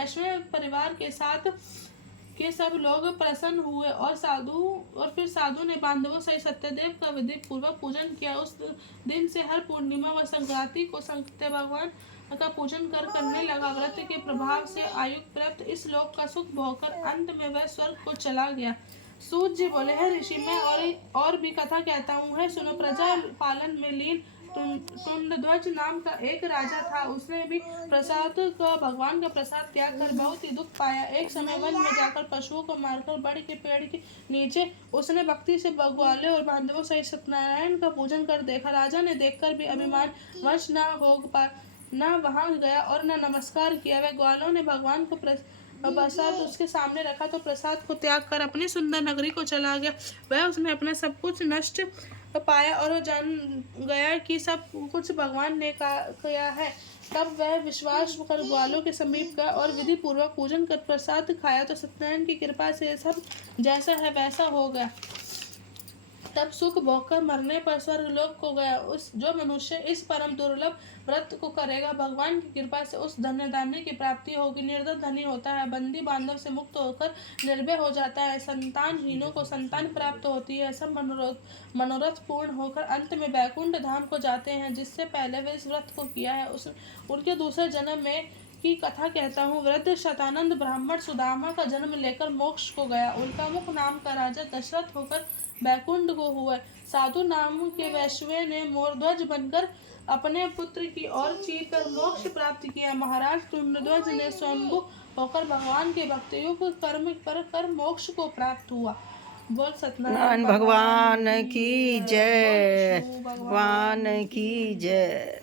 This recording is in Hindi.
वैष्णव परिवार के साथ के सब लोग प्रसन्न हुए और फिर साधु ने बांधवों सहित सत्यदेव का विधि पूर्वक पूजन किया। उस दिन से हर पूर्णिमा व संक्रांति को सत्य भगवान का पूजन करने लगा। व्रत के प्रभाव से आयु प्राप्त इस लोक का सुख भोगकर अंत में वह स्वर्ग को चला गया। सूत जी बोले, है ऋषि, मैं और भी कथा कहता हूँ, है सुनो। प्रजा पालन में लीन टुंडध्वज नाम का एक राजा था। उसने भी भगवान का प्रसाद त्याग कर बहुत ही दुख पाया। एक समय वन में जाकर पशुओं को मारकर बड़े के पेड़ के नीचे उसने भक्ति से ग्वालों और बांधवों सहित सत्यनारायण का पूजन कर देखा। राजा ने देखकर भी अभिमान वश न वहां गया और न नमस्कार किया। वह ग्वालों ने भगवान को प्रसाद उसके सामने रखा तो प्रसाद को त्याग कर अपनी सुंदर नगरी को चला गया। वह उसने अपना सब कुछ नष्ट पाया और जान गया कि सब कुछ भगवान ने किया है। तब वह विश्वास कर ग्वालों के समीप गया और विधि पूर्वक पूजन कर प्रसाद खाया तो सत्यनारायण की कृपा से सब जैसा है वैसा हो गया। तब सुख भोगकर मरने पर स्वर्गलोक को गया। जो मनुष्य इस परम दुर्लभ व्रत को करेगा, भगवान की कृपा से उस धन्य धान्य की प्राप्ति होगी। निर्धन धनी होता है, बंदी बांधव से मुक्त होकर निर्भय हो जाता है, संतानहीनों को संतान प्राप्त होती है, सब मनोरथ पूर्ण होकर अंत में बैकुंठ धाम को जाते हैं। जिससे पहले वे इस व्रत को किया है उनके दूसरे जन्म में की कथा कहता हूँ। वृद्ध शतानंद ब्राह्मण सुदामा का जन्म लेकर मोक्ष को गया। उनका मुख नाम का राजा दशरथ होकर बैकुंठ को हुआ। साधु नाम के वैश्व ने मोरध्वज बनकर अपने पुत्र की ओर चीरकर मोक्ष प्राप्त किया। महाराज टुंडध्वज ने स्वयंभू होकर भगवान के भक्तियुक्त कर्म कर मोक्ष को प्राप्त हुआ। बोल सत्यनारायण भगवान की जय, भगवान की जय।